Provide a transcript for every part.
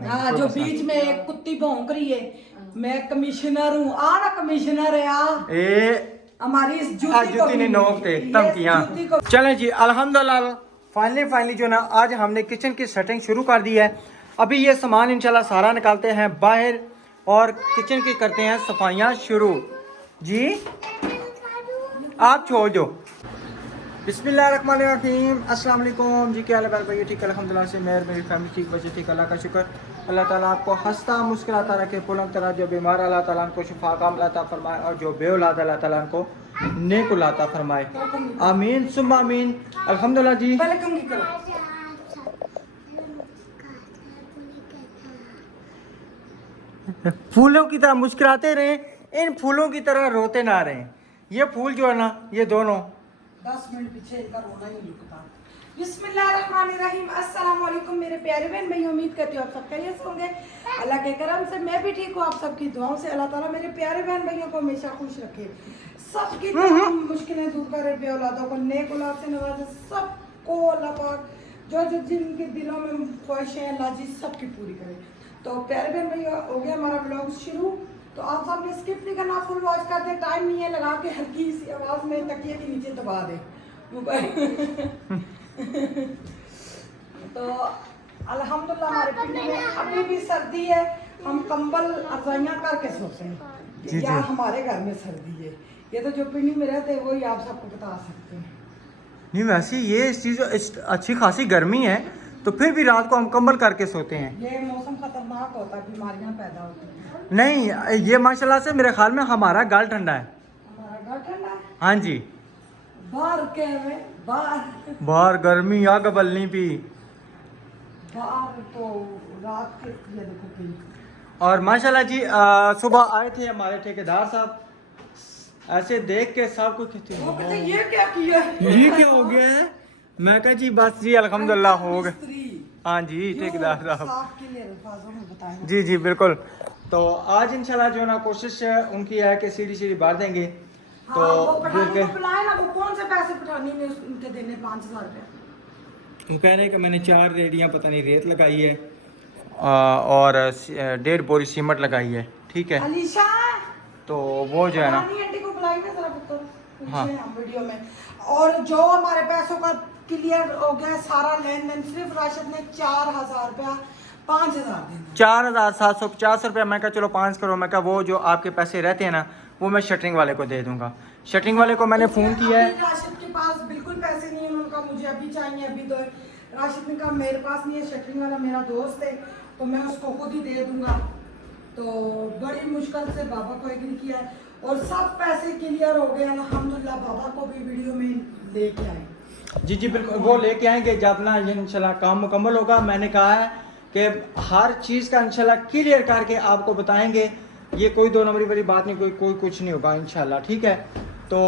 हाँ, जो बीच में एक कुत्ती भौंक रही है, मैं कमिश्नर हूँ। आ ना कमिश्नर है हमारी इस जूती नहीं नोकते धमकियां। चलें जी, अल्हम्दुलिल्लाह फाइनली जो ना आज हमने किचन की सेटिंग शुरू कर दी है। अभी ये सामान इंशाल्लाह सारा निकालते हैं बाहर और किचन की करते हैं सफाइयाँ शुरू। जी आप छोड़ दो। बिस्मिल्लाहिर्रहमानिर्रहीम, अस्सलाम वालेकुम जी। क्या हाल है भाई? ठीक है अल्हम्दुलिल्लाह से मेरी फैमिली ठीक, बच्चे ठीक, अल्लाह का शुक्र। अल्लाह ताला आपको हंसता मुस्कुराता रखे, पुलंग तरह। जो बीमार अल्लाह ताला उनको शिफा काम अता फरमाए और जो बेऔलाद अल्लाह ताला उनको नेक औलाद अता फरमाए। आमीन सुम्मा आमीन। अल्हम्दुलिल्लाह जी। फूलों की तरह मुस्कुराते रहे, इन फूलों की तरह रोते ना रहें। ये फूल जो है ना, ये दोनों 10 मिनट पीछे इनका रोना ही नहीं रुकता। बिस्मिल्लाहिर्रहमानिर्रहीम, अस्सलाम वालेकुम मेरे प्यारे बहन भाई, उम्मीद करती हूँ आप सब खैरियत से होंगे। अल्लाह के करम से मैं भी ठीक हूँ। आप सबकी दुआओं से अल्लाह ताला मेरे प्यारे बहन भाइयों को हमेशा खुश रखे, सबकी तमाम मुश्किलें दूर करे, बेऔलादों को नेक औलाद से नवाजे, सबको अल्लाह पाक जो जो जिनके दिलों में ख्वाहिशें हैं अल्लाह जी सबकी पूरी करे। तो प्यारे बहन भैया हो गया हमारा ब्लॉग शुरू। तो आप सब ने स्किप नहीं करना, फुल वॉच करते, टाइम नहीं है, लगा के हल्की सी आवाज में तकिए के नीचे दबा दे तो अल्हम्दुलिल्लाह हमारे पिंडी में अभी भी सर्दी है, हम कंबल रजाइयाँ करके सोते हैं। या हमारे घर में सर्दी है, ये तो जो पिंडी में रहते हैं वही आप सबको बता सकते हैं। नहीं वैसे ये इस चीज़ अच्छी खासी गर्मी है तो फिर भी रात को हम कंबल करके सोते हैं। ये मौसम खतरनाक होता है, बीमारियां पैदा होती हैं। नहीं ये माशाल्लाह से मेरे ख्याल में हमारा गाल ठंडा है। हमारा घर ठंडा है। हाँ जी, बाहर के में बाहर गर्मी या गबल नहीं पी। बाहर तो रात के ये देखो कि और माशाल्लाह जी सुबह आए थे हमारे ठेकेदार साहब, ऐसे देख के सब कुछ ये क्या किया, ये क्या हो गया है? मैं कहा जी बस जी अल्हम्दुलिल्लाह हो गए। हाँ जी ठेकेदार साहब जी जी बिल्कुल। तो आज इंशाल्लाह जो ना कोशिश उनकी है कि सीढ़ी बार देंगे। तो वो कौन से पैसे पठानी में उनके देने 5000 रुपए। वो कह रहे हैं कि मैंने 4 रेडियाँ पता नहीं रेत लगाई है और 1.5 बोरी सीमेंट लगाई है। ठीक है अलीशा, तो वो जो है ना आंटी को बुलाइए जरा पुत्र। हाँ वीडियो में। और जो हमारे पैसों का क्लियर हो गया सारा लेन देन, सिर्फ राशिद ने 4000 रुपया 5000 देना, 4750 रुपया। मैं कहा चलो 5 करो। मैं कहा वो जो आपके पैसे रहते हैं ना वो मैं शटरिंग वाले को दे दूंगा। शटरिंग वाले को मैंने फ़ोन किया है। राशिद के पास बिल्कुल पैसे नहीं है, उनका मुझे अभी चाहिए, अभी दो। राशिद ने कहा मेरे पास नहीं है, शटरिंग वाला मेरा दोस्त है तो मैं उसको खुद ही दे दूंगा। तो बड़ी मुश्किल से बाबा को एग्री किया है और सब पैसे क्लियर हो गए अल्हम्दुलिल्लाह। बाबा को भी वीडियो में लेके आए। जी जी बिल्कुल, वो लेके आएंगे जब ना इंशाल्लाह काम मुकम्मल होगा। मैंने कहा है कि हर चीज़ का इंशाल्लाह क्लियर करके आपको बताएंगे। ये कोई 2 नंबरी वाली बात नहीं, कोई कुछ नहीं होगा इंशाल्लाह। ठीक है, तो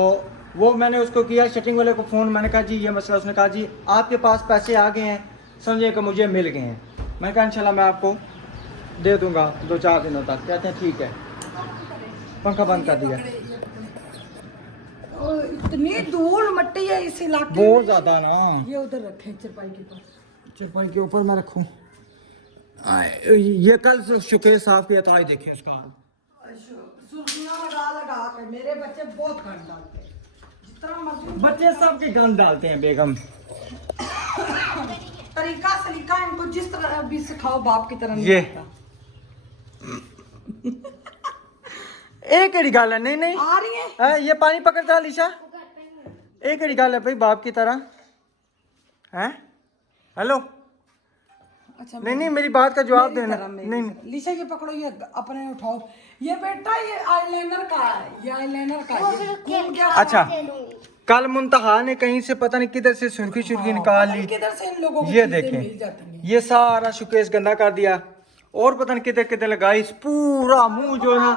वो मैंने उसको किया शटरिंग वाले को फ़ोन। मैंने कहा जी ये मसला। उसने कहा जी आपके पास पैसे आ गए हैं, समझे कि मुझे मिल गए हैं। मैंने कहा इंशाल्लाह मैं आपको दे दूँगा 2-4 दिनों तक। कहते हैं ठीक है। पंखा बंद कर दिया। इतनी धूल मट्टी है इस इलाके में, बहुत ज़्यादा ना। ये उधर रखे चरपाई के पास, चरपाई के ऊपर मैं रखूँ। ये कल शुक्र साफ किया था, आज देखिए उसका हाल। सुर्खियां लगा के मेरे बच्चे बहुत गंद डालते हैं, जितना मर्जी बच्चे सबके गंद डालते हैं बेगम। तरीका सलीका इनको जिस तरह भी सिखाओ बाप की तरह नहीं ये करता। एक ही गल है। नहीं आ रही है ये पानी पकड़ता लिशा। एक ही गल है भाई बाप की तरह है। हेलो अच्छा नहीं मेरी बात का जवाब देना। नहीं लिशा ये पकड़ो, ये अपने उठाओ। ये बेटा ये आईलाइनर का है, ये आईलाइनर का है। अच्छा कल मुंतहा ने कहीं से पता नहीं किधर से सुर्खी निकाल ली। किधर से इन लोगों को ये चीजें मिल देखें, जाती हैं। ये सारा शोकेस गंदा कर दिया और पता नहीं किधर लगाई। पूरा मुंह जो ना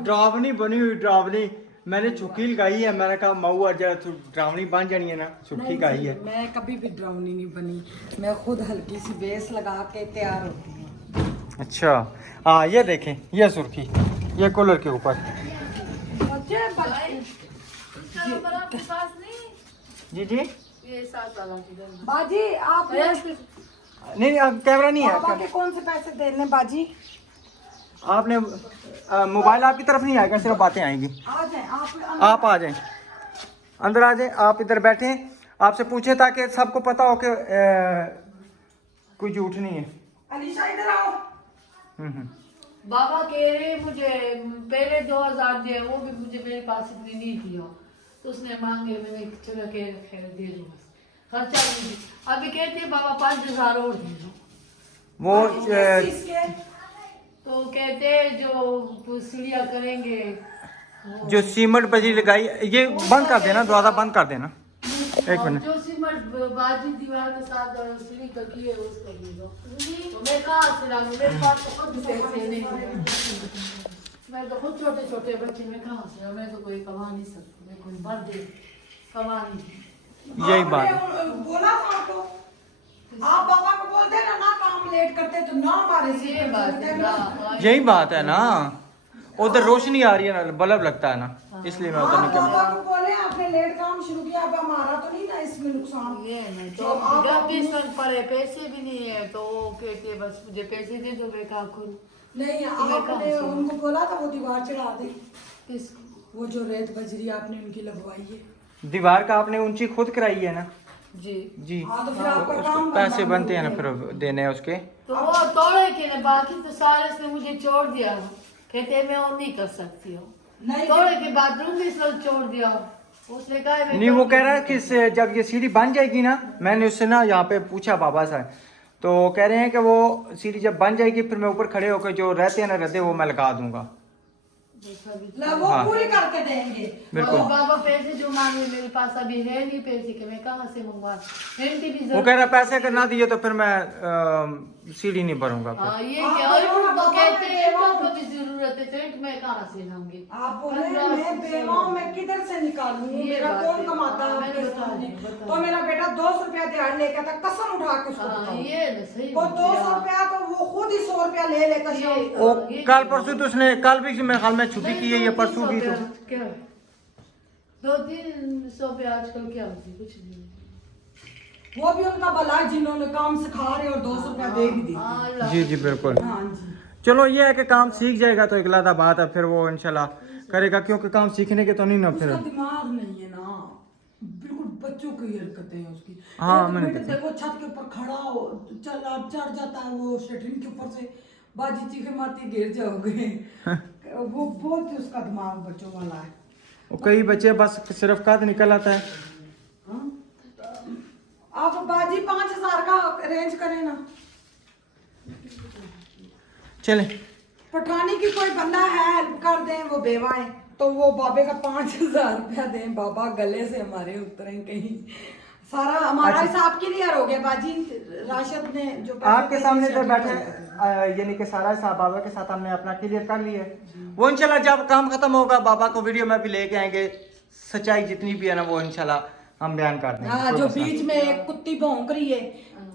ड्रावनी बनी हुई, ड्रावनी। मैंने छुट्टी लगाई है। मैंने कहा मऊ आज ड्रावनी बन जानी है ना, छुट्टी लगाई है। मैं कभी भी ड्राउनी नहीं बनी, मैं खुद हल्की सी बेस लगा के तैयार होती हूँ। अच्छा हाँ ये देखें, ये सुर्खी ये कूलर के ऊपर। जी जी बाजी आप नहीं अब कैमरा नहीं बाबा है। के कौन से पैसे देने बाजी? आपने मोबाइल आपकी तरफ नहीं आएगा, सिर्फ बातें आएंगी। आ जाए आप आ जाएं, अंदर आ जाएं, आप इधर बैठे, आपसे पूछे ताकि सबको पता हो कि कोई झूठ नहीं है। अलीशा इधर आओ। बाबा कह रहे मुझे पहले 2000 दिए, वो भी मुझे मेरे पास इतनी नहीं दिया, तो उसने मांगे, मैंने चलो कह खैर दे दो, खर्चा नहीं दी। अभी कहते हैं बाबा 5000 और दे दो। वो तो कहते हैं जो सीढ़ियाँ करेंगे जो सीमेंट बजरी लगाई, ये बंद कर देना, दरवाजा बंद कर देना, एक और मिनट। जो सीमेंट बाजू दीवार के साथ सीढ़ी का किए उसका दे दो। तो मैं कहाँ से लाऊं, मेरे पास तो खुद पैसे नहीं है, मैं तो खुद छोटे छोटे बच्चे, मैं कहाँ से लाऊं, मैं तो कोई कमा नहीं सकती, मैं कोई बर्दे कमा नहीं। यही बात है। बोला था आपको, आप बाबा को बोलते ना ना काम लेट करते तो ना हमारे से ये बात है ना, यही बात है ना, उधर रोशनी आ रही है ना, बल्ब लगता है ना, इसलिए मैं उधर आप नहीं बाबा कर। को बोले आपने लेट काम शुरू किया, अब हमारा तो नहीं ना इसमें नुकसान। ये नहीं जो तो आप जब अपनी- किस्मत पड़े पैसे भी नहीं है तो वो कहते हैं बस मुझे पैसे दे दो, मैं क्या करूँ। नहीं तुम्हें आपने कहाँ से? उनको बोला था वो दीवार चढ़ा दे, किसको? वो जो रेत बजरी आपने उनकी लगवाई है। दीवार का आपने ऊंची खुद कराई है ना जी जी, हाँ तो फिर आपका उसको काम पैसे बनते हैं ना फिर देने उसके। तो वो तोड़े के ना, बाकी तो सारे उसने मुझे छोड़ दिया, कहते हैं मैं और नहीं कर सकती हूँ। नहीं तोड़े के बाथरूम भी सब छोड़ दिया, उसने कहा मैं नहीं, वो कर कह रहा है लूंगी। कि जब ये सीढ़ी बन जाएगी ना, मैंने उससे ना यहाँ पे पूछा बाबा से, तो कह रहे हैं कि वो सीढ़ी जब बन जाएगी फिर मैं ऊपर खड़े होकर जो रहते हैं ना रद्दे वो मैं लगा दूंगा। देखा भी ला वो हाँ। पूरी करके देंगे। बिल्कुल। और बाबा पैसे जो मांगे मेरे पास अभी है नहीं पैसे के, मैं कहाँ से मंगवा, रेंट भी वो जरूर- कह रहा है पैसे अगर ना दिए तो फिर मैं सीढ़ी नहीं भरूंगा फिर। हाँ ये आप क्या, बोलो और ना, वो बाबा कहते मैं हैं बेवा ईंटों को भी जरूरत है, तो ईंट मैं कहाँ से लाऊंगी। आप बोले 1500 मैं बेवा हूँ, मैं किधर से निकालूं, ये मेरा बात कौन है। कमाता है मैंने आपके बता सामने? दिया, बता तो मेरा बेटा 200 रुपया ध्यान लेकर था, कसम उठा के उसको हाँ बताऊं। ये ना सही वो बात 200 है। रुपया तो वो खुद ही 100 रुपया ले लेकर ये- शाम वो ये- कल परसों तो उसने, कल भी मेरे ख्याल में छुट्टी की है, ये 200 परसों की तो क्या 200-300 पे आजकल क्या होती, कुछ नहीं। वो भी उनका भला है जिन्होंने काम सिखा रहे और 200 रुपया दे भी दी। हाँ, अल्लाह। जी जी बिल्कुल। हाँ जी। चलो ये है कि काम सीख जाएगा तो एक अलग बात है, फिर वो इंशाल्लाह करेगा, क्योंकि काम सीखने के तो नहीं ना फिर। उसका दिमाग नहीं है ना, बिल्कुल बच्चों की हरकतें हैं उसकी। हाँ, एक मैंने मिनट देखो छत के ऊपर खड़ा हो, चढ़ जाता है वो शटरिंग के ऊपर से, बाजी चीखे मारती गिर जाओगे। वो बहुत उसका दिमाग बच्चों वाला है। वो कई बच्चे बस सिर्फ कद निकल आता है। हाँ? आप बाजी 5000 का अरेंज करें ना। चले पठानी की कोई बंदा है हेल्प कर दें, वो बेवा है तो वो बाबे का 5000 रुपया दें, बाबा गले से हमारे उतरे कहीं। सारा हमारा अच्छा। हिसाब क्लियर हो गया बाजी, राशिद ने जो पैसे आपके दिए, सामने तो शेड्यूल बैठे कर यानी कि सारा हिसाब बाबा के साथ हमने अपना क्लियर कर लिया है। वो इंशाल्लाह जब काम खत्म होगा बाबा को वीडियो में भी लेके आएंगे, सच्चाई जितनी भी है ना वो इंशाल्लाह हम बयान कर देंगे। हाँ, कोई जो मसला बीच में एक कुत्ती भौंक रही है,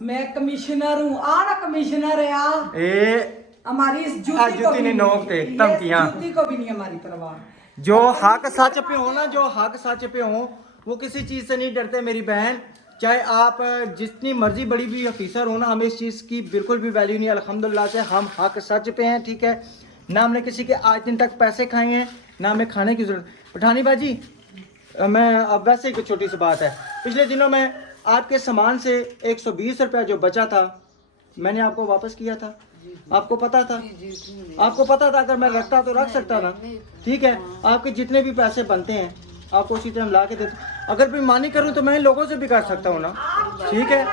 मैं कमिश्नर हूँ, आ ना कमिश्नर है आ। नहीं। ए हमारी इस आ, जूती को जूती भी नहीं नोक दे, ये धमकियां। जूती को भी नहीं हमारी परवाह। जो हक सच पे हो ना, जो हक सच पे हो वो किसी चीज से नहीं डरते मेरी बहन। चाहे आप जितनी मर्जी बड़ी भी ऑफिसर हो ना, हमें इस चीज की बिल्कुल भी वैल्यू नहीं। अल्हम्दुलिल्लाह से हम हक सच पे हैं, ठीक है ना। हमने किसी के आज दिन तक पैसे खाए हैं ना, हमें खाने की जरूरत। पठानी बाजी मैं अब वैसे ही कुछ छोटी सी बात है, पिछले दिनों में आपके सामान से 120 रुपया जो बचा था मैंने आपको वापस किया था, आपको पता था? आपको पता था अगर मैं रखता तो रख सकता था, ठीक है। आपके जितने भी पैसे बनते हैं आपको उसी टाइम ला के देता। अगर बेईमानी करूं तो मैं लोगों से भी कर सकता हूं ना, ठीक है।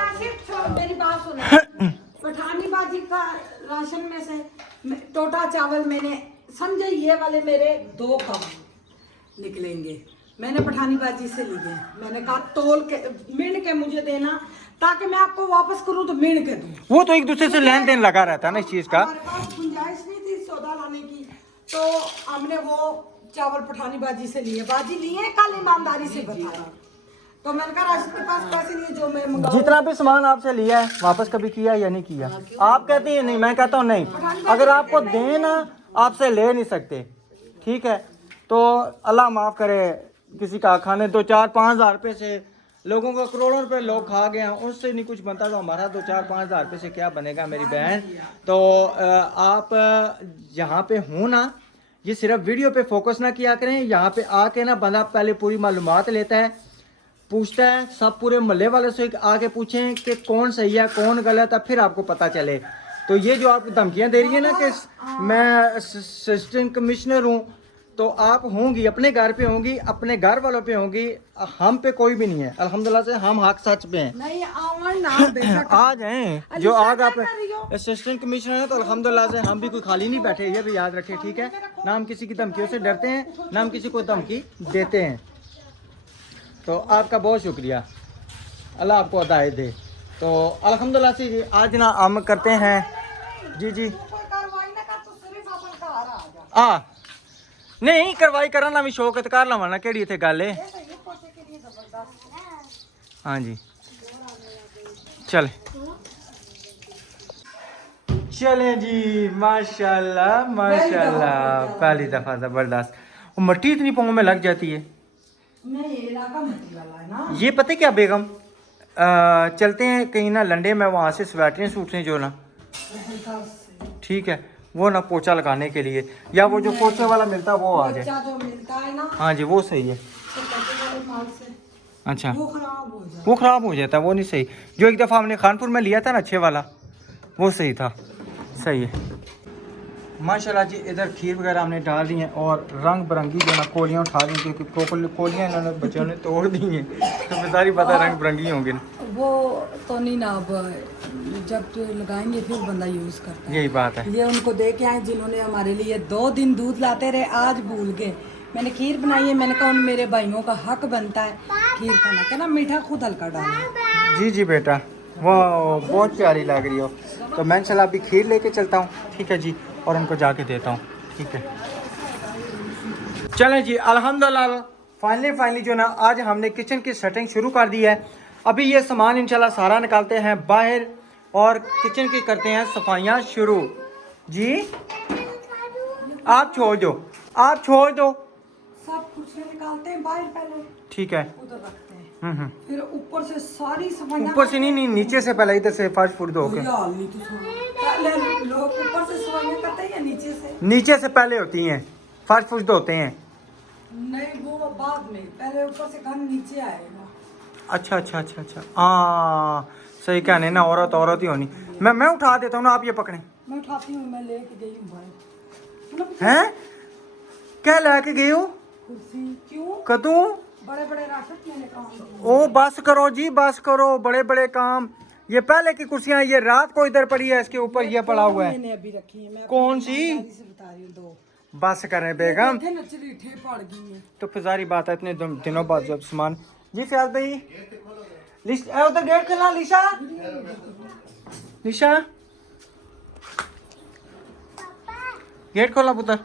मेरी बात सुनो, पठानी बाजी का राशन में से टोटा चावल मैंने समझे, ये वाले मेरे 2 कप निकलेंगे, मैंने पठानी बाजी से लिए। मैंने कहा तोल के मिण के मुझे देना, ताकि मैं आपको वापस करूं तो मिण के दूं। वो तो एक दूसरे से लेन देन लगा रहता है ना इस चीज का। हमारे पास गुंजाइश नहीं थी सौदा लाने की, तो हमने वो चावल पठानी बाजी से लिए। बाजी लिए कल ईमानदारी से बताया, तो मैंने कहा राशिद के पास पैसे नहीं है जो मैं मंगाऊं। जितना भी सामान आपसे लिया है वापस कभी किया या नहीं किया? आप कहते हैं नहीं, मैं कहता हूँ नहीं। अगर आपको देना आपसे ले नहीं सकते, ठीक है। तो अल्लाह माफ करे, किसी का खाने 2, 4, 5 हज़ार रुपये से लोगों को करोड़ों रुपए लोग खा गए हैं, उससे नहीं कुछ बनता तो हमारा 2-4-5 हज़ार रुपये से क्या बनेगा मेरी बहन। तो आप यहाँ पे हो ना, ये सिर्फ वीडियो पे फोकस ना किया करें, यहाँ पे आके ना बंदा पहले पूरी मालूमात लेता है, पूछता है, सब पूरे मोहल्ले वाले से आके पूछें कि कौन सही है कौन गलत है, फिर आपको पता चले। तो ये जो आप धमकियाँ दे रही है ना कि मैं असिस्टेंट कमिश्नर हूँ, तो आप होंगी अपने घर पे होंगी, अपने घर वालों पे होंगी, हम पे कोई भी नहीं है अल्हम्दुलिल्लाह से, हम हक सच पे हैं। नहीं आवन ना बेशक आ जाएं जो आग आप क्या कर रही हो? असिस्टेंट कमिश्नर है तो अल्हम्दुलिल्लाह से हम भी कोई खाली नहीं बैठे, ये भी याद रखें, ठीक है ना। हम किसी की धमकियों से डरते हैं ना हम किसी को धमकी देते हैं। तो आपका बहुत शुक्रिया, अल्लाह आपको अदायत दे। तो अल्हम्दुलिल्लाह से आज ना हम करते हैं जी जी कोई कार्रवाई ना कर, तो सिर्फ अपन घर आ जा। नहीं करवाई करना ना भी शौकत कर लवा ना, केड़ी इत्थे गल है। ये सही है, पोते के लिए जबरदस्त। हाँ जी चले चले जी, माशाल्लाह माशाल्लाह, पहली दफा जबरदस्त। वो मट्टी इतनी पाँव में लग जाती है। नहीं ये इलाका मिट्टी वाला है ना। ये पता है क्या बेगम, चलते हैं कहीं ना लंडे में, वहाँ से स्वेटरें सूटरें जो ना, ठीक है, वो ना पोछा लगाने के लिए, या वो जो पोछे वाला मिलता है वो आ जाए। बच्चा जो मिलता है ना, हाँ जी वो सही है। तो कच्चे वाले माल से अच्छा वो खराब हो जाए। वो ख़राब हो जाता है, वो नहीं सही। जो एक दफ़ा हमने खानपुर में लिया था ना अच्छे वाला, वो सही था, सही है माशाल्लाह जी। इधर खीर वगैरह हमने डाल दी है और रंग बिरंगी जो ना कोलियाँ उठा दी, क्योंकि कोलियाँ इन्होंने बच्चों ने तोड़ दी हैं, तो बेचारी पता रंग बिरंगी होंगी ना। वो तो नहीं ना, अब जब तो लगाएंगे फिर बंदा यूज़ करता है। यही बात है। ये उनको दे के आए जिन्होंने हमारे लिए 2 दिन दूध लाते रहे, आज भूल गए। मैंने खीर बनाई है, मैंने कहा उन मेरे भाइयों का हक बनता है खीर खाना, कहना मीठा खुद हल्का डालना। जी जी बेटा, वाह बहुत प्यारी लग रही हो। तो मैं चला अभी खीर लेके चलता हूँ, ठीक है जी, और उनको जाके देता हूँ, ठीक है। चलें जी, अल्हम्दुलिल्लाह फाइनली जो ना आज हमने किचन की सेटिंग शुरू कर दी है। अभी ये सामान इंशाल्लाह सारा निकालते हैं बाहर और किचन की करते हैं सफाइयाँ शुरू। जी आप छोड़ दो, आप छोड़ दो, सब कुछ निकालते हैं बाहर पहले, ठीक है। उधर रखते हैं, फिर ऊपर से सारी सफाइयाँ, ऊपर से नहीं नीचे से पहले इधर से फर्श फुट दो के। पहले लोग ऊपर से सफाइयाँ करते हैं या नीचे से? नीचे से पहले होती हैं, फर्श फुश धोते हैं। नहीं वो बाद में, पहले ऊपर से घर नीचे आएगा। अच्छा हाँ सही कहने ना, औरत ही होनी। मैं उठा देता हूँ ना, आप ये पकड़े। मैं उठाती हूँ, मैं लेके गई हूँ भाई। हैं क्या लेके गए हो? कुर्सी क्यों? कदू बड़े बड़े राशन मैंने काम। ओ बस करो जी, बस करो, बड़े बड़े काम। ये पहले की कुर्सियाँ, ये रात को इधर पड़ी है, इसके ऊपर ये पड़ा हुआ है। मैंने अभी रखी है, मैं कौन सी? से बता रही हूँ, 2 बस करें बेगम, नचली ठे पड़ गई है। तो फिजारी बात है इतने दिनों बाद जब सामान। जी फयाज भाई उधर गेट खोला, लिशा लिशा गेट खोला पुत्र,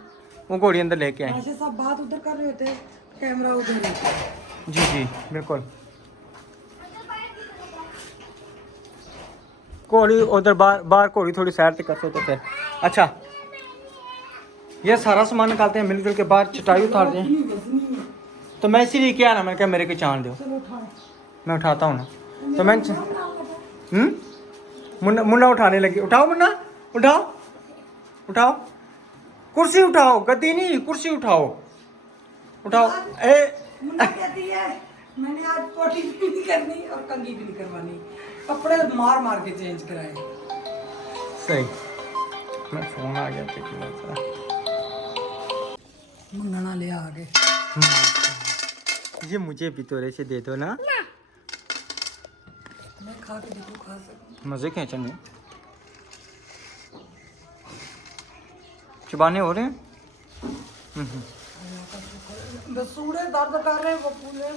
वो घोड़ी अंदर लेके आए। ऐसे सब बात उधर कर रहे होते, कैमरा उधर है। जी जी बिल्कुल, घोड़ी उधर बाहर घोड़ी थोड़ी सैर तक करते तो फिर। अच्छा ये सारा सामान निकालते हैं मिलजुल के, बाहर चटाई उतारते हैं। तो मैं इसीलिए क्या ना, मैं क्या मेरे को चांद दो, चलो उठाओ। मैं उठाता हूँ ना। तो मैं मुन्ना उठाने लगी। उठाओ मुन्ना, उठाओ उठाओ, कुर्सी उठाओ, गद्दी नहीं कुर्सी उठाओ, उठाओ। ए मुन्ना कहती है मैंने आज पोटी भी नहीं करनी और कंघी भी नहीं करवानी, कपड़े मार मार के चेंज कराए। सही, मैं फोन आ गया था, मंगना ले आगे। ये मुझे भी थोड़े से दे दो ना, मैं खा के देखो, खा सकूं। मजे खींचेंगे, चबाने हो रहे हैं। बसूड़े दर्द कर रहे हैं वो पूरे,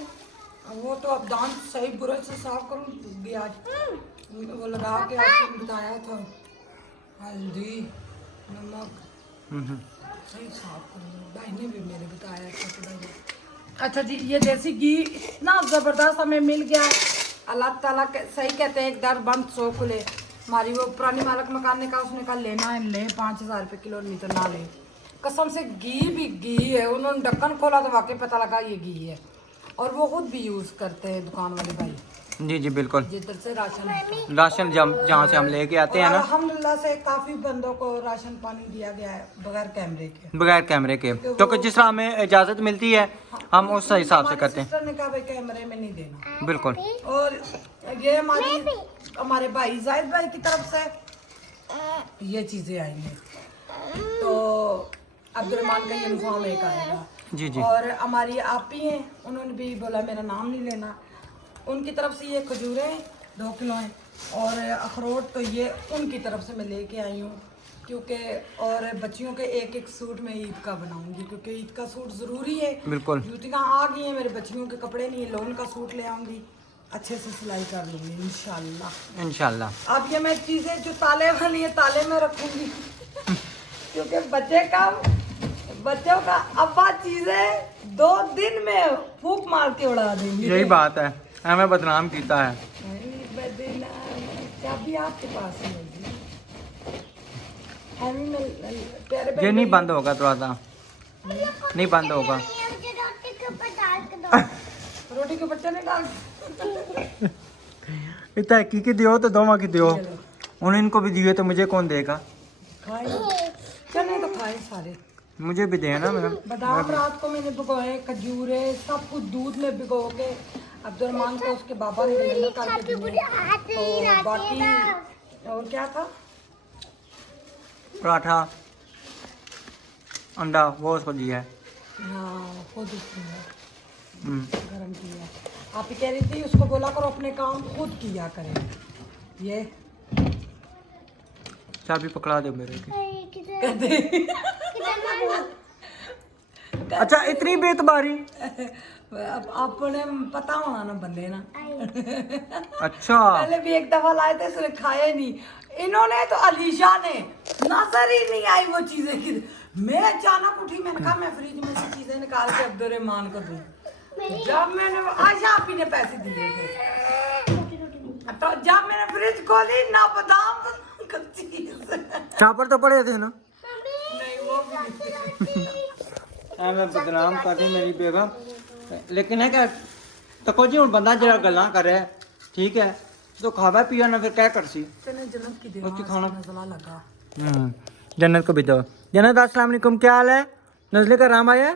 वो तो अब दांत सही ब्रश से साफ करूँ भी आज, वो लगा के आपको बताया था, हल्दी नमक सही साफ करूँ, भाई ने भी मेरे बताया था। अच्छा जी, ये देसी घी ना ज़बरदस्त हमें मिल गया। अल्लाह ताला सही कहते हैं, एक दर बंद 100 खुले। हमारी वो पुरानी मालक मकान ने कहा, उसने कहा लेना है ले, 5000 रुपये किलो, नहीं तो ना ले। कसम से घी भी घी है, उन्होंने ढक्कन खोला तो वाकई पता लगा ये घी है। और वो खुद भी यूज करते हैं दुकान वाले भाई, जी जी बिल्कुल। जिधर से राशन राशन जहाँ से हम लेके आते हैं ना, अल्हम्दुलिल्लाह से काफी बंदों को राशन पानी दिया गया है बगैर कैमरे के। बगैर कैमरे के, क्योंकि जिस तरह हमें इजाज़त मिलती है हम उस हिसाब से करते हैं। सिस्टर ने कहा भाई कैमरे में नहीं देना। बिल्कुल। और ये हमारे भाई जाहिद भाई की तरफ से ये चीजें आई हैं। तो अब्दुलरहमान का यूनिफॉर्म एक आएगा जी जी। और हमारी आपी हैं, उन्होंने भी बोला मेरा नाम नहीं लेना, उनकी तरफ से ये खजूरें 2 किलो हैं और अखरोट तो ये उनकी तरफ से मैं लेके आई हूँ, क्योंकि और बच्चियों के एक एक सूट मैं ईद का बनाऊंगी, क्योंकि ईद का सूट ज़रूरी है। बिल्कुल। जूतियाँ आ गई हैं, मेरे बच्चियों के कपड़े नहीं है, लोन का सूट ले आऊँगी, अच्छे से सिलाई कर लूँगी इंशाल्लाह। इंशाल्लाह। अब ये मैं चीज़ें जो ताले वाली है ताले में रखूँगी क्योंकि बच्चों का अब्बा चीज़ें 2 दिन में फूक मार के उड़ा देंगे। यही बात है, हमें बदनाम कीता है। चाबी आपके पास ही होगी। ये नहीं बंद होगा, थोड़ा सा नहीं बंद होगा। रोटी के बच्चे ने डाल इतना की दियो तो दो माँ की दियो, उन्हें इनको भी दिए तो मुझे कौन देगा? खाए चने तो खाए सारे, मुझे भी देना। मैं बादाम रात को मैंने भिगोए, खजूरे सब कुछ दूध में भिगो के अब्दुलरहमान को उसके बाबा ने डिलीवर करके दिए। तो बाकी और क्या था, पराठा अंडा वो उसको दिया है। हाँ खुद उसने हम्म। गरम किया। आप ही कह रही थी उसको बोला करो अपने काम खुद किया करे। ये चाबी पकड़ा दो मेरे की। अच्छा इतनी बेतबारी। अब आपने पता होना ना बंदे ना। अच्छा पहले भी एक दफा लाए थे, इसने खाया नहीं, इन्होंने तो अलीशा ने नजर ही नहीं आई वो चीजें की। मैं अचानक उठी, मैंने कहा मैं फ्रिज में से चीजें निकाल के अब्दुलरहमान को दूं। जब मैंने आशा आपी ने पैसे दिए थे, तो जब मैंने फ्रिज खोली ना बादाम चापर तो पड़े थे ना। नहीं वो भी नहीं। मैं बदनाम कर रही मेरी बेगम, लेकिन है क्या तो कोई जी बंदा जरा गल्ला करे ठीक है तो खावा पिया ना फिर क्या कर सी जन्नत की उसकी खाना नज़ला लगा। जन्नत को भी दो। जन्नत अस्सलाम वालेकुम, क्या हाल है? नजले का राम आया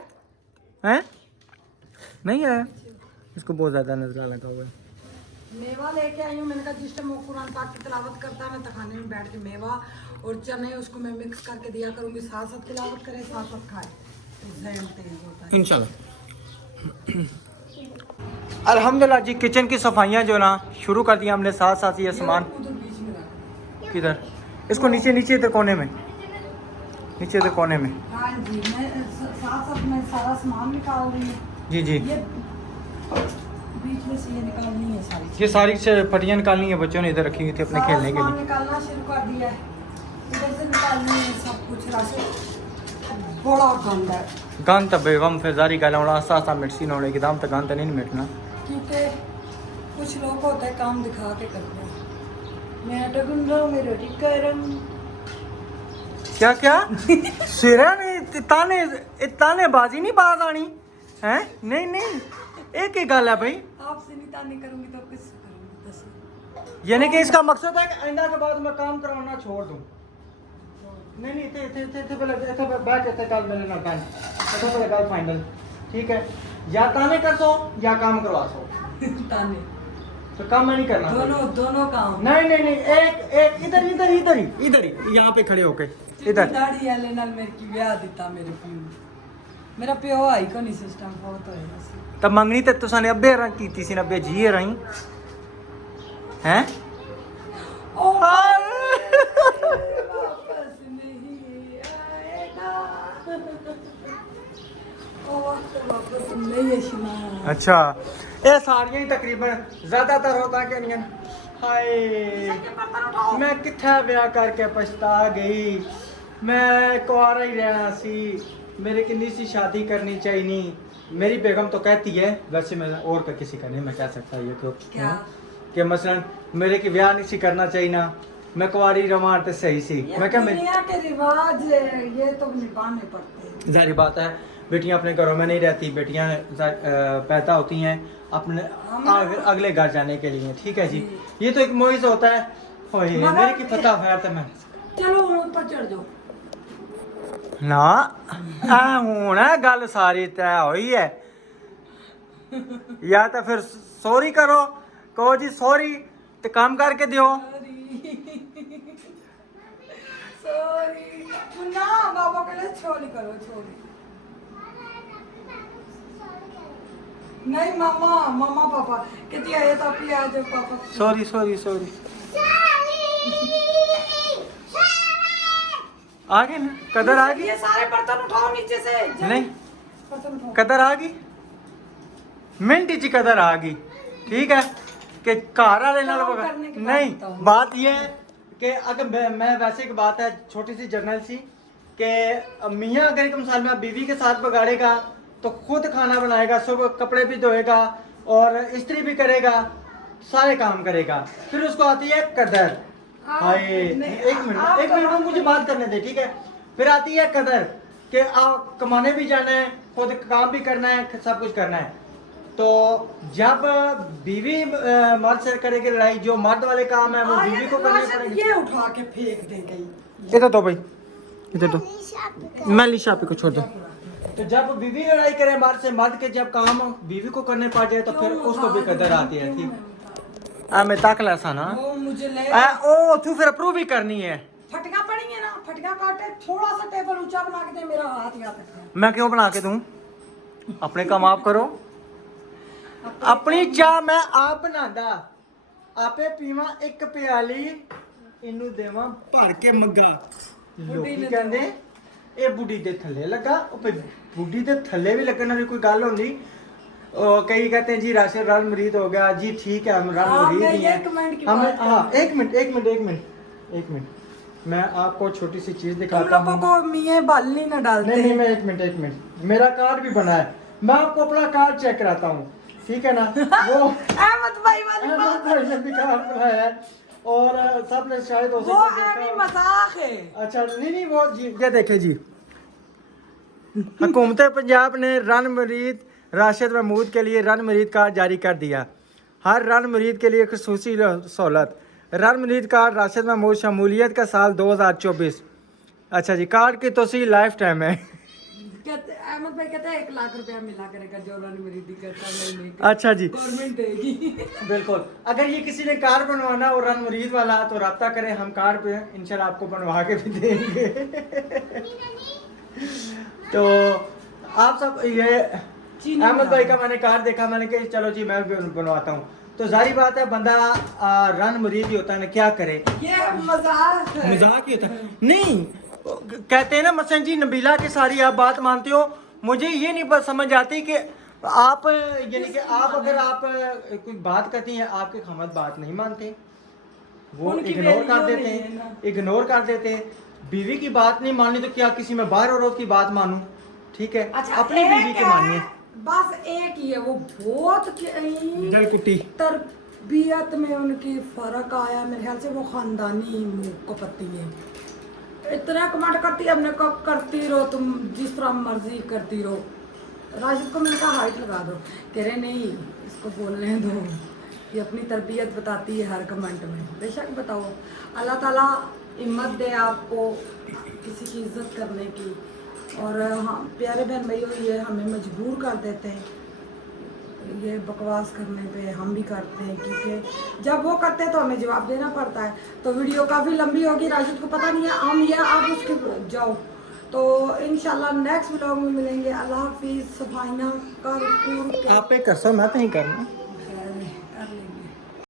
है? नहीं आया, इसको बहुत ज़्यादा नजला लगा हुआ है। मेवा लेके आई हूँ, मैंने कहा जिस टाइम वो कुरान पाक की तिलावत करता है मैं तखाने में बैठ के मेवा और चने उसको मैं मिक्स करके दिया करूँगी, साथ साथ तिलावत करे साथ साथ खाए तो ज़हन तेज होता है इंशाल्लाह। अल्हम्दुलिल्लाह जी, किचन की सफाइयाँ जो ना शुरू कर दिया हमने, साथ साथ ये सामान उधर बीच में रखा। किधर, इसको नीचे नीचे इधर कोने में, नीचे इधर कोने में। हाँ जी, मैं साथ साथ मैं सारा सामान निकाल रही हूँ। जी जी, ये बीच में से ये निकालनी है सारी ये सारी से फटियाँ निकालनी है, बच्चों ने इधर रखी हुई थी अपने खेलने के लिए। निकालना शुरू कर दिया है, इधर से निकालनी है सब कुछ। राशन बड़ा गंदा है गंद तो बेगम फिर जारी गल होना आस्ता आस्ता मिट सी नोड़े की दाम तो गंद नहीं मिटना, क्योंकि कुछ लोग होते हैं काम दिखा के करते हैं। मैं तो गुंडा हूँ, मैं रोटी गरम। क्या क्या सिरा ने ताने बाजी नहीं बाज आनी है? नहीं नहीं, एक ही गल है भाई, आपसे नहीं ताने करूंगी तो किससे करूंगी दस। यानी कि इसका मकसद है कि आइंदा के बाद मैं काम करवाना छोड़ दूं। नहीं नहीं, थे पहले बैठ के कल मेरे ना टाइम पहले कल फाइनल ठीक है, या ताने कर सो या काम करवा सो। ताने तो काम मैं नहीं करना, दोनों काम। नहीं नहीं नहीं, एक इधर इधर इधर ही यहाँ पे खड़े होके इधर। दाढ़ी वाले नाल मेरे की ब्याह दिता मेरे प्यो, मेरा प्यो आई को नहीं सिस्टम बहुत होएगा सी। तब मंगनी ते तुसा ने अब्बे रंग कीती सी, अब्बे जी रही हैं। ओ वापस नहीं आएगा, ओ वापस नहीं आएगा। अच्छा, ये सारियां ही तकरीबन ज्यादातर होता कि नहीं। हाय मैं कितना ब्याह करके पछता गई, मैं कुआरा ही रहना सी, मेरे किन्नी सी शादी करनी चाहिए। मेरी बेगम तो कहती है, वैसे मैं और का किसी का नहीं मैं कह सकता ये क्यों क्या कि मसलन मेरे की ब्याह नहीं सी करना चाहिए ना, मैं कुंवारी रवान तो सही सी ये मैं क्या दुनिया के रिवाज है, ये तो निभाने पड़ते हैं। जारी बात है, बेटियां अपने घरों में नहीं रहती, बेटियां पैदा होती हैं अपने अगले घर जाने के लिए, ठीक है जी। ये तो एक मोहिज होता है। होए मेरे की फतह खैर तो मैं चलो ऊपर चढ़ जाओ। ना आ हुन है गल सारी तय हुई है, या तो फिर सॉरी करो, कहो जी सॉरी तो काम करके दियो। सॉरी ना बाबा के लिए छोरी करो, छोरी नहीं मामा मामा पापा कितनी आए तो आप ही आ जाओ पापा। सॉरी सॉरी सॉरी आ गई ना, कदर आ गई। ये सारे बर्तन उठाओ नीचे से। नहीं बर्तन उठाओ। कदर आ गई, मिनट च कदर आ गई, ठीक है कि घर वाले नाल काम करने के बाद नहीं। बताऊं। बात ये है कि अगर मैं वैसे एक बात है छोटी सी जर्नल सी कि मियाँ अगर एक मिसाल में बीवी के साथ बगाड़ेगा तो खुद खाना बनाएगा, सुबह कपड़े भी धोएगा और इस्त्री भी करेगा, सारे काम करेगा, फिर उसको आती है कदर। हाय एक मिनट मुझे बात करने दे, ठीक है। फिर आती है कदर कि आप कमाने भी जाना है, खुद काम भी करना है, सब कुछ करना है। तो जब बीवी मर्द से करेगी लड़ाई, जो मर्द वाले काम है वो बीवी को करने पड़ेंगे। ये उठा के फेंक देंगे। इधर तो भाई, इधर तो मैं लिशा पे को छोड़ दो। तो जब बीवी लड़ाई करे मर्द से, मर्द के जब काम बीवी को करने पड़ जाए तो फिर उसको भी कदर आती है, ठीक। मैं ताकला सा ना वो मुझे ले ओ तू फिर अप्रूव भी करनी है। फटका पड़ी है ना, फटका काटे, थोड़ा सा टेबल ऊंचा बना के दे, मेरा हाथ यहाँ तक है। मैं क्यों बना के दूं, अपने काम आप करो। अपनी चाह मैं आप बनादा, आपे पीवा एक प्याली, इनू देवा भर के मग्गा। लोकी कहंदे ਇਹ ਬੁੱਢੀ ਦੇ ਥੱਲੇ ਲੱਗਾ, ਉਹ ਫਿਰ ਬੁੱਢੀ ਦੇ ਥੱਲੇ ਵੀ ਲੱਗਣ ਵਾਲੀ ਕੋਈ ਗੱਲ ਹੁੰਦੀ। कई कहते हैं जी राशन रन मरीद हो गया जी, ठीक है हम रन मरीद ही हैं। एक मिनट मैं आपको छोटी सी चीज दिखाता हूँ। को मियाँ बाल नहीं डालते। नहीं मैं एक मिनट मेरा कार्ड भी बना है, मैं आपको अपना कार्ड चेक कराता हूँ, ठीक है ना। वो अहमद भाई वाली बात ने भी कार्ड बनाया है और सबने शायद हो वो सकता है देखा। मजाक है। अच्छा नहीं वो जी ये देखे जी, हुकूमत पंजाब ने रन मरीद राशिद महमूद के लिए रन मरीद कार्ड जारी कर दिया। हर रन मरीद के लिए खसूसी सहूलत, रन मरीद कार्ड राशिद महमूद शमूलियत का साल 2024। अच्छा जी, कार्ड की तोसी लाइफ टाइम है। अहमद भाई कहते हैं 1 लाख रुपया मिला करेगा जो रन मरीदी करता है। अच्छा जी गवर्नमेंट देगी। बिल्कुल, अगर ये किसी ने कार्ड बनवाना और रन मरीद वाला तो रब्ता करें, हम कार्ड पे इंशाल्लाह आपको बनवा के भी देंगे। तो आप सब ये अहमद भाई का मैंने कार्ड देखा, मैंने कहा चलो जी मैं भी बनवाता हूँ। तो जारी बात है बंदा रन मरीद ही होता है ना, क्या करे। ये मजाक है। मजाक ही होता है नहीं, कहते हैं ना मसलन जी नबीला की सारी आप बात मानते हो, मुझे ये नहीं बस समझ आती कि आप यानी कि आप अगर आप कोई बात करती हैं आपके खमद बात नहीं मानते, वो इग्नोर कर देते हैं, इग्नोर कर देते हैं। बीवी की बात नहीं माननी तो क्या किसी में बाहर औरत की बात मानूं, ठीक है। अच्छा, अपनी बीवी की मानिए। बस एक ही है, वो बहुत जलकुटी तरबियत में उनकी फर्क आया, मेरे ख्याल से वो खानदानी को पति है। इतना कमांड करती है, हमने कब करती रहो तुम जिस तरह मर्जी करती रहो। राशिद को मैंने कहा हाइट लगा दो, कह रहे नहीं इसको बोलने दो, ये अपनी तरबियत बताती है हर कमेंट में। बेशक बताओ, अल्लाह ताला हिम्मत दे आपको किसी की इज्जत करने की। और हाँ प्यारे बहन भाइयों, ये हमें मजबूर कर देते हैं ये बकवास करने पे, हम भी करते हैं क्योंकि जब वो करते हैं तो हमें जवाब देना पड़ता है। तो वीडियो काफ़ी लंबी होगी, राशिद को पता नहीं है हम या आप उसके जाओ। तो इंशाल्लाह नेक्स्ट व्लॉग में मिलेंगे। अल्लाह हाफिज़। सफाइना कर आप पे कसम है नहीं करना।